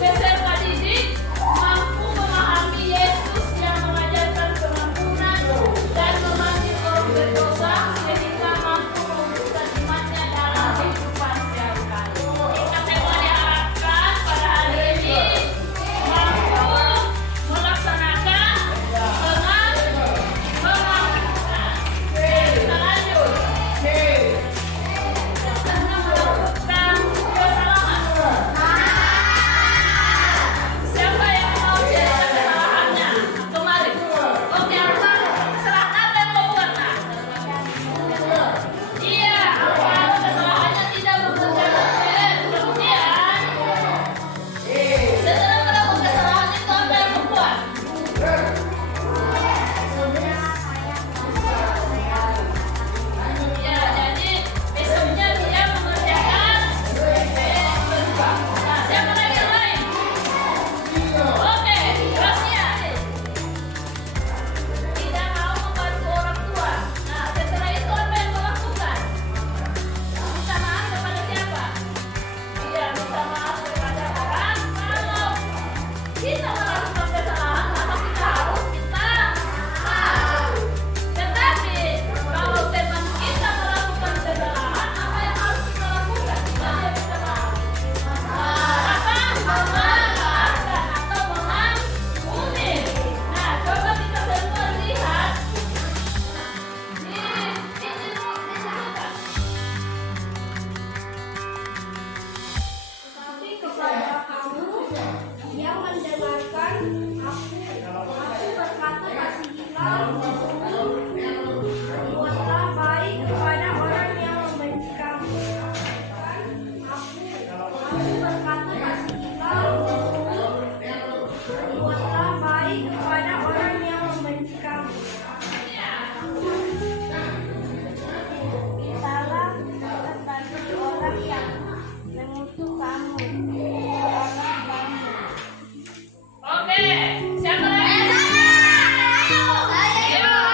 Peserta didik mampu memahami Yesus yang mengajarkan pengampunan dan memanggil orang berdosa sehingga mampu mewujudkan imannya dalam kehidupan sehari-hari. Kita semua diharapkan pada hari ini mampu melaksanakan dengan mengamalkan. Kita lanjut. Karena melakukan kesalahan. Siapa yang mau cerita kesalahannya? Kemarin. Oke, apa kesalahan apa yang kau buat, Nak? Iya, apa kesalahannya tidak mengerjakan PR. Kemudian setelah melakukan kesalahan itu apa yang kau buat? Ya, jadi besoknya dia mengerjakan PR kedua. Nah, siapa lagi yang lain? Oke, Gracia. Tidak mau membantu orang tua. Nah, setelah itu apa yang kau lakukan? Minta maaf kepada siapa? Iya, minta maaf kepada orang. Kalau kita melakukan kesalahan, maka kita harus minta maaf. Tetapi kalau teman kita melakukan kesalahan, apa yang harus kita lakukan? Kita dia minta maaf. Apa? Memaafkan atau mengampuni. Nah, coba kita semua lihat. Ini disebutkan. Tapi kepada kamu yang mendengarkan aku berkata kasihilah berbuatlah baik kepada orang yang membenci kamu. Aku berkata kasihilah berbuatlah baik kepada orang yang membenci kamu. Mintalah bagi orang yang mengutuk kamu. Tolonglah kamu. Oke, siapa lagi? Ayo,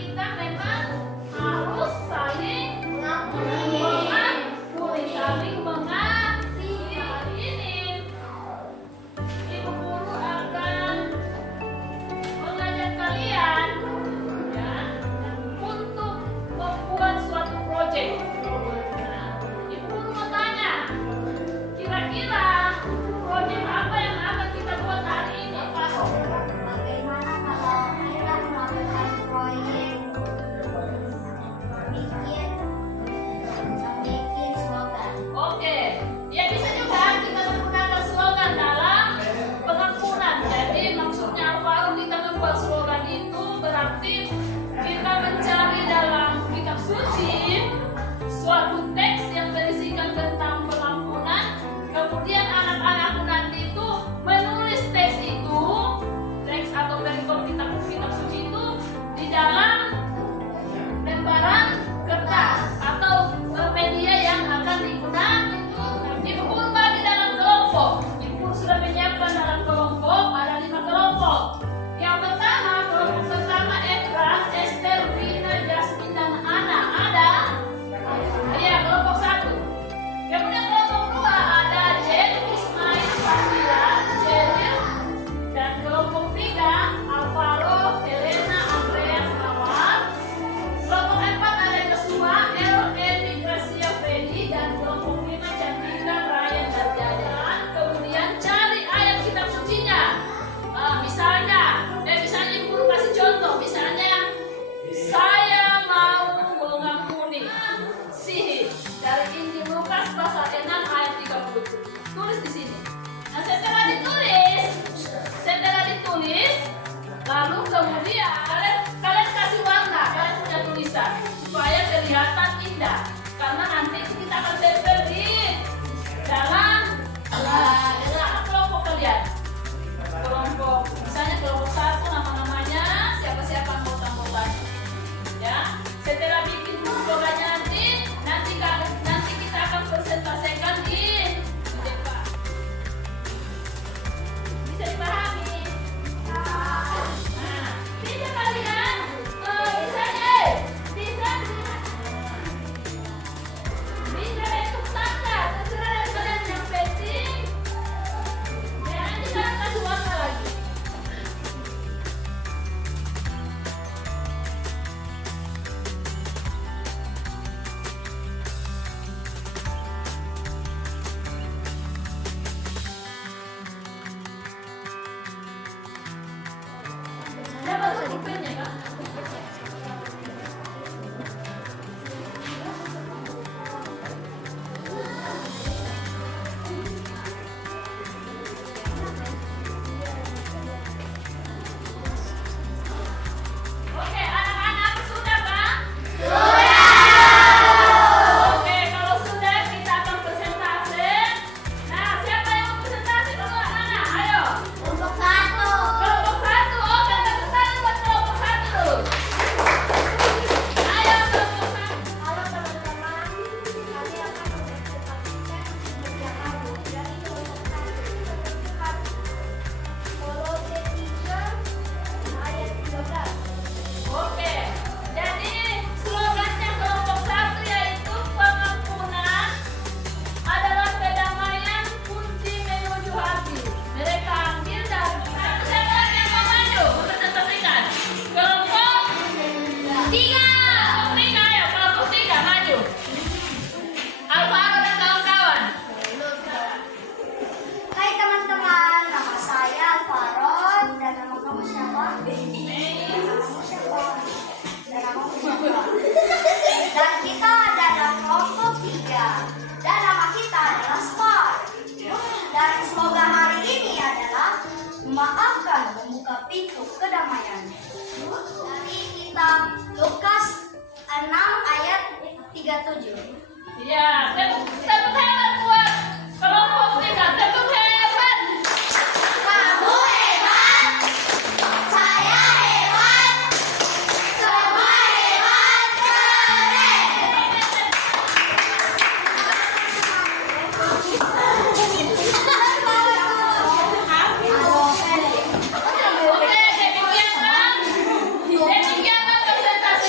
kita memang harus saling mengakui, saling mengasihi. Hari ini Ibu Guru akan mengajak kalian ya untuk membuat suatu proyek. Nah, Ibu Guru mau tanya, kira-kira proyek apa yang akan kita buat hari ini, Pak? Bagaimana kalau kita melakukan proyek bikin slogan? Oke, ya bisa juga kita menggunakan slogan dalam pengampunan. Jadi maksudnya Alvaro kita membuat slogan itu berarti kita mencari dalam kitab suci suatu teks yang berisikan tentang pengampunan. Kemudian anak-anakku nanti itu menulis teks itu, teks atau perikop kitab suci itu di dalam lembaran kertas atau media yang akan digunakan. Ibu Guru bagi dalam kelompok. Ibu Guru sudah menyiapkan dalam kelompok, ada 5 kelompok. Yang pertama, kelompok pertama Edras, Esther, Vina, Jasmine, dan Ana. Ada? Iya, kelompok 1. Kemudian kelompok 2 ada Jen, Ismail, Fadila, Jeril, dan kelompok 3 Alvaro, Helena, Andreas, Awal. Kelompok 4 ada Kesuma, Edi, Gracia, Freddy, dan kelompok 5 Cantika, Ryan, dan Jajan. Kemudian cari ayat kitab sucinya. Misalnya Ibu Guru kasih contoh. Misalnya, saya mau mengampuni sihir dari Injil Lukas pasal 6 ayat 30. Tulis di sini. Nah, setelah ditulis, lalu kemudian kalian kasih warna, kalian punya tulisan supaya kelihatan indah. Karena nanti kita akan tempel di dalam kelompok kalian. Kelompok, misalnya kelompok 1 nama-namanya, siapa-siapa anggota-anggotanya. Ya, setelah bikin slogannya nanti kita akan presentasikan di depan. Bisa dipahami? Nah, bisa kalian? Bisa bentuk tanda, terserah dari kalian yang penting. Ya, nanti kalian kasih warna lagi. Dapat pulpennya, Kak? Oke, anak-anak sudah, Pak? Oke, kalau sudah kita akan presentasi. Nah, siapa yang mau presentasi dulu, anak-anak? Ayo. Untuk satu. Kelompok 1, oke, tepuk tangan buat kelompok 1 dulu. Ayo, kelompok 1. Halo teman-teman, kami akan mempresentasikan yang aku dari kelompok 1. Kolose 3 ayat 13. Oke, jadi slogannya kelompok 1 yaitu pengampunan adalah kedamaian kunci menuju hati. Mereka ambil dari siapa yang mau maju presentasikan? Kelompok 3. Oke, ayo kelompok 3 maju. Alvaro dan kawan-kawan. Hai teman-teman, nama saya Alvaro dan nama kamu siapa? Kamu siapa? Dan namaku siapa? Dan kita adalah kelompok 3 dan nama kita adalah Spar. Dan slogan hari ini adalah memaafkan membuka pintu kedamaian. Dari kitab Lukas 6 ayat 37. Iya, tepuk hebat buat kelompok 3. Tepuk hebat. Kamu hebat, saya hebat, semua hebat, keren. Oke, demikianlah presentasi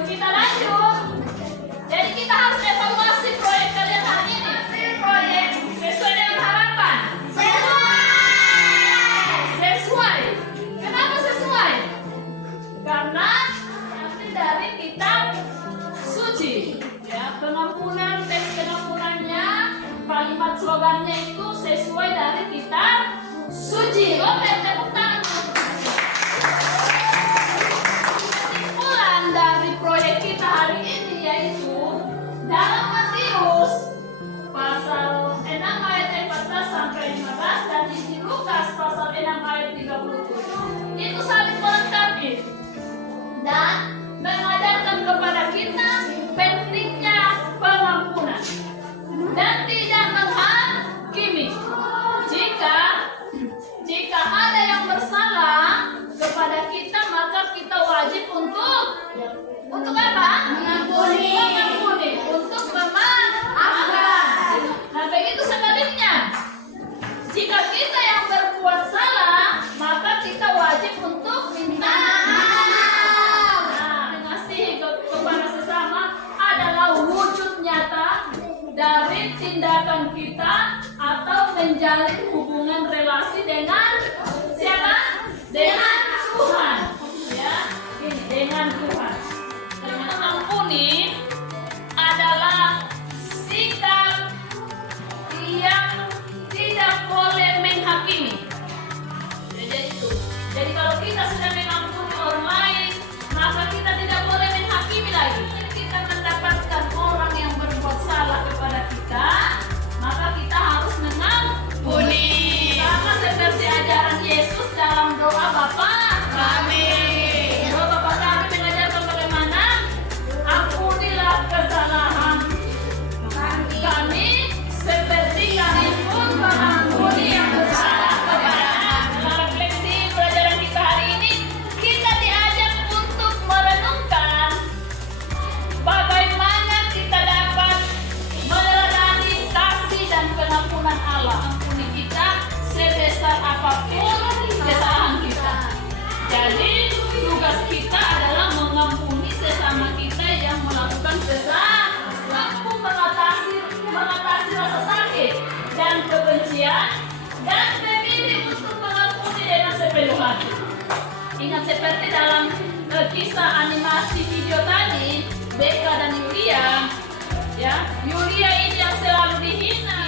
Sebelum kita lanjut, jadi kita harus evaluasi proyek kalian hari ini. Proyek sesuai dengan harapan. Sesuai. Kenapa sesuai? Karena nanti dari kitab suci. Ya, pengampunan, teks pengampunannya, kalimat slogannya itu sesuai dari kitab suci. Oke, tepuk tangan. Kesimpulan dari proyek kita hari ini yaitu dalam Matius pasal 6 ayat 14 sampai 15 dan di Lukas pasal 6 ayat 37 itu saling melengkapi dan mengajarkan kepada kita pentingnya pengampunan dan tidak menghakimi. Jika ada yang bersalah kepada kita, maka kita wajib untuk apa? Mengampuni, untuk memaafkan. Nah, begitu sebaliknya. Jika kita yang berbuat salah, maka kita wajib untuk minta maaf. Nah, mengasihi kepada sesama adalah wujud nyata dari tindakan kita atau menjalin hubungan relasi dengan siapa? Dengan Tuhan. Ya, ini dengan Tuhan. Mengampuni adalah sikap yang tidak boleh menghakimi. Jadi kalau kita sudah mengampuni orang lain, maka kita tidak boleh menghakimi lagi. Jadi kita mendapatkan orang yang berbuat salah kepada kita, maka kita harus mengampuni. Sama seperti ajaran Yesus dalam doa Bapa Kami. Doa Bapa Kami mengajarkan bagaimana? Ampunilah kesalahan kami seperti kami pun mengampuni yang bersalah kepada kami. Dalam refleksi pelajaran kita hari ini, kita diajak untuk merenungkan bagaimana kita dapat meneladani kasih dan pengampunan Allah. Ampuni kita sebesar apapun kesalahan kita. Jadi tugas kita adalah mengampuni sesama kita yang melakukan kesalahan, mampu mengatasi rasa sakit dan kebencian dan berdiri untuk mengampuni dengan sepenuh hati. Ingat seperti dalam kisah animasi video tadi, Becca dan Yulia. Ya, Yulia ini yang selalu dihina